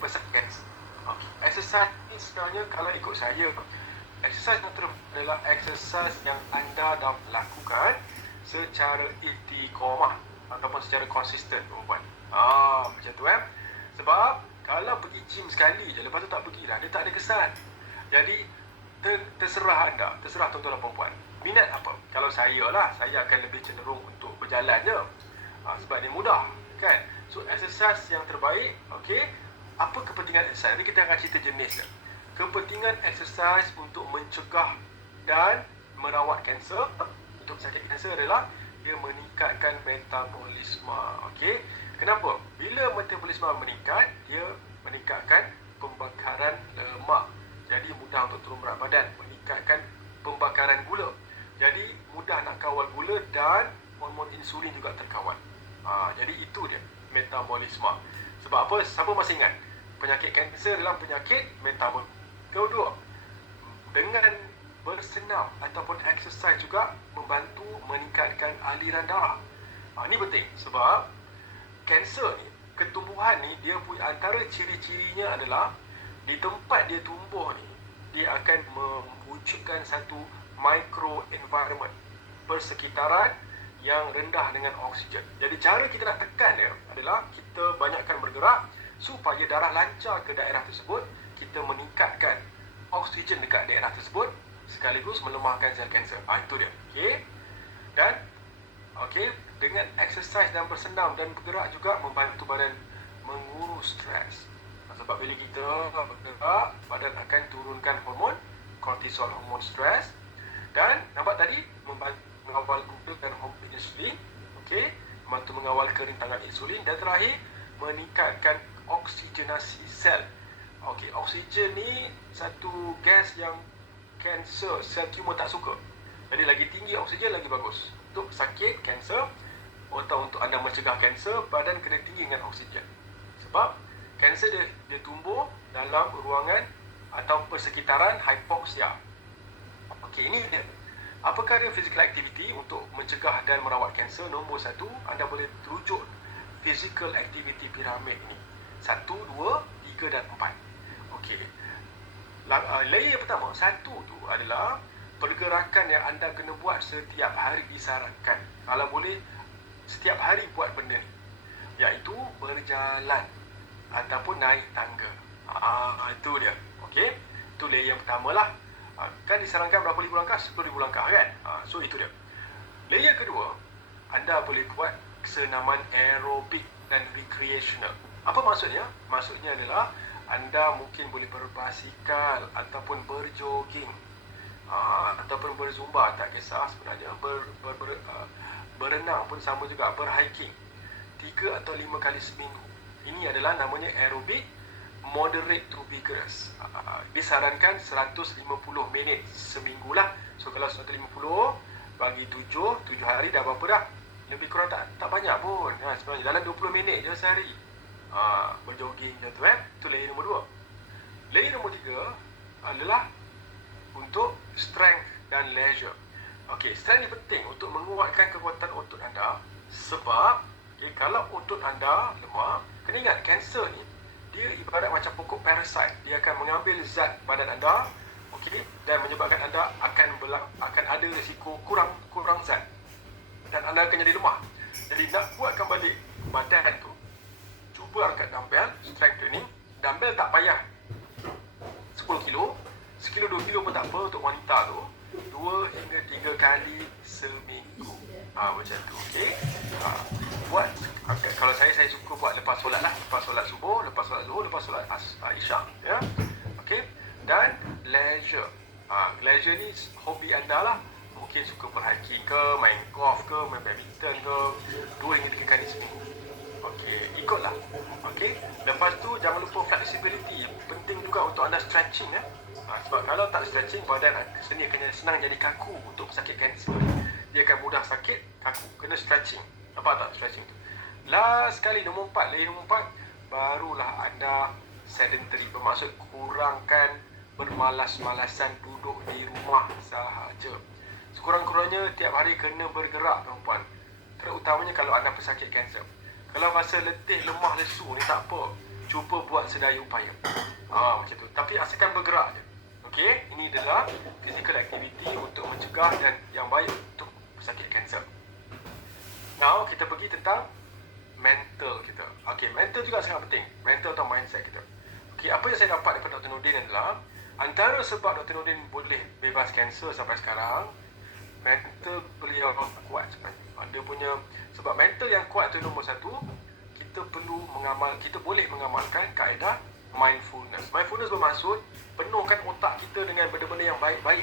kanser. Okay. Exercise ni sebenarnya kalau ikut saya, exercise yang terbaik adalah exercise yang anda dah lakukan secara istiqomah ataupun secara konsisten tuan Ah, macam tu eh. Sebab kalau pergi gym sekali je lepas tu tak pergi dah, dia tak ada kesan. Jadi ter, terserah anda, terserah tuan-tuan dan puan Minat apa? Kalau saya lah, saya akan lebih cenderung untuk berjalan je. Ha, sebab dia mudah, kan? So exercise yang terbaik, okey. Apa kepentingan exercise? Nanti kita akan cerita jenis dia. Kepentingan exercise untuk mencegah dan merawat kanser untuk sakit kanser adalah dia meningkatkan metabolisme. Okey. Kenapa? Bila metabolisme meningkat, dia meningkatkan pembakaran lemak. Jadi mudah untuk turun berat badan, meningkatkan pembakaran gula. Jadi mudah nak kawal gula dan hormon insulin juga terkawal. Ha, jadi itu dia metabolisme. Sebab apa? Siapa masih ingat? Penyakit kanser dalam penyakit metabol. Kedua, dengan bersenam ataupun exercise juga membantu meningkatkan aliran darah. Ha, ini penting sebab kanser ni, ketumbuhan ni dia punya antara ciri-cirinya adalah di tempat dia tumbuh ni dia akan mewujudkan satu micro environment persekitaran yang rendah dengan oksigen. Jadi cara kita nak tekan dia adalah kita banyakkan bergerak supaya darah lancar ke daerah tersebut kita meningkatkan oksigen dekat daerah tersebut sekaligus melemahkan sel kanser. Ah itu dia. Okey. Dan okey, dengan exercise dan bersenam dan bergerak juga membantu badan mengurus stres. Sebab bila kita bergerak, badan akan turunkan hormon kortisol, hormon stres. Dan nampak tadi membantu mengawal gula dan hormon insulin. Okey, membantu mengawal kerintangan insulin dan terakhir meningkatkan oksigenasi sel. Okey, oksigen ni satu gas yang kanser sel tumor tak suka. Jadi lagi tinggi oksigen lagi bagus. Untuk sakit kanser atau untuk anda mencegah kanser, badan kena tinggi dengan oksigen. Sebab kanser dia, dia tumbuh dalam ruangan atau persekitaran hipoksia. Okey, ini dia. Apakah dia physical activity untuk mencegah dan merawat kanser? Nombor satu, anda boleh rujuk physical activity piramid ini. Satu, dua, tiga dan empat. Okey. Uh, layer pertama, satu tu adalah pergerakan yang anda kena buat setiap hari disarankan. Kalau boleh, setiap hari buat benda ni. Iaitu berjalan ataupun naik tangga. Ah, itu dia. Okey. Itu layer yang pertama lah. Ah, kan disarankan berapa ribu langkah? 10 ribu langkah kan? Ah, so, itu dia. Layer kedua, anda boleh buat kesenaman aerobik dan recreational. Apa maksudnya? Maksudnya adalah anda mungkin boleh berbasikal ataupun berjoging uh, ataupun berzumba tak kisah sebenarnya. Ber, ber, ber, uh, berenang pun sama juga. Berhiking. Tiga atau lima kali seminggu. Ini adalah namanya aerobik moderate to vigorous. Uh, disarankan 150 minit seminggu lah. So kalau 150 bagi 7 7 hari dah berapa dah lebih kurang tak tak banyak pun ha, sebenarnya dalam 20 minit je sehari ha, berjoging macam tu eh. Itu layer nombor dua. Layer nombor tiga adalah untuk strength dan leisure. Okey, strength ni penting untuk menguatkan kekuatan otot anda sebab okay, kalau otot anda lemah, kena ingat kanser ni dia ibarat macam pokok parasite. Dia akan mengambil zat badan anda okey dan menyebabkan anda akan belak, akan ada risiko kurang kurang zat dan anda akan jadi lemah. Jadi nak kuatkan balik badan tu cuba angkat dumbbell strength training. Dumbbell tak payah. 10 kilo. Sekilo 2 kilo pun tak apa untuk wanita tu. 2 hingga 3 kali seminggu. Ha, macam tu okay? ha, buat kalau saya saya suka buat lepas solat lah. Lepas solat subuh lepas solat zuhur lepas solat as, uh, isyak ya? okay? dan leisure. Ha, leisure ni hobi anda lah mungkin suka berhiking ke main golf ke main badminton ke 2 hingga 3 kali seminggu Okey, ikutlah. Okey. Lepas tu jangan lupa flexibility. Penting juga untuk anda stretching ya. Ha, sebab kalau tak stretching badan seni akan senang jadi kaku untuk sakit kanser. Dia akan mudah sakit, kaku. Kena stretching. Nampak tak stretching tu? Last sekali nombor empat, layer nombor empat, barulah anda sedentary bermaksud kurangkan bermalas-malasan duduk di rumah sahaja. Sekurang-kurangnya tiap hari kena bergerak perempuan. Terutamanya kalau anda pesakit kanser. Kalau rasa letih, lemah, lesu ni tak apa. cuba buat sedaya upaya. Ha, macam tu. Tapi asalkan bergerak je. Okey, ini adalah physical activity untuk mencegah dan yang baik untuk pesakit kanser. Now, kita pergi tentang mental kita. Okey, mental juga sangat penting. Mental atau mindset kita. Okey, apa yang saya dapat daripada Dr. Nordin adalah antara sebab Dr. Nordin boleh bebas kanser sampai sekarang, mental beliau kuat sebenarnya. Dia punya sebab mental yang kuat tu nombor satu, kita perlu mengamal, kita boleh mengamalkan kaedah mindfulness. Mindfulness bermaksud penuhkan otak kita dengan benda-benda yang baik-baik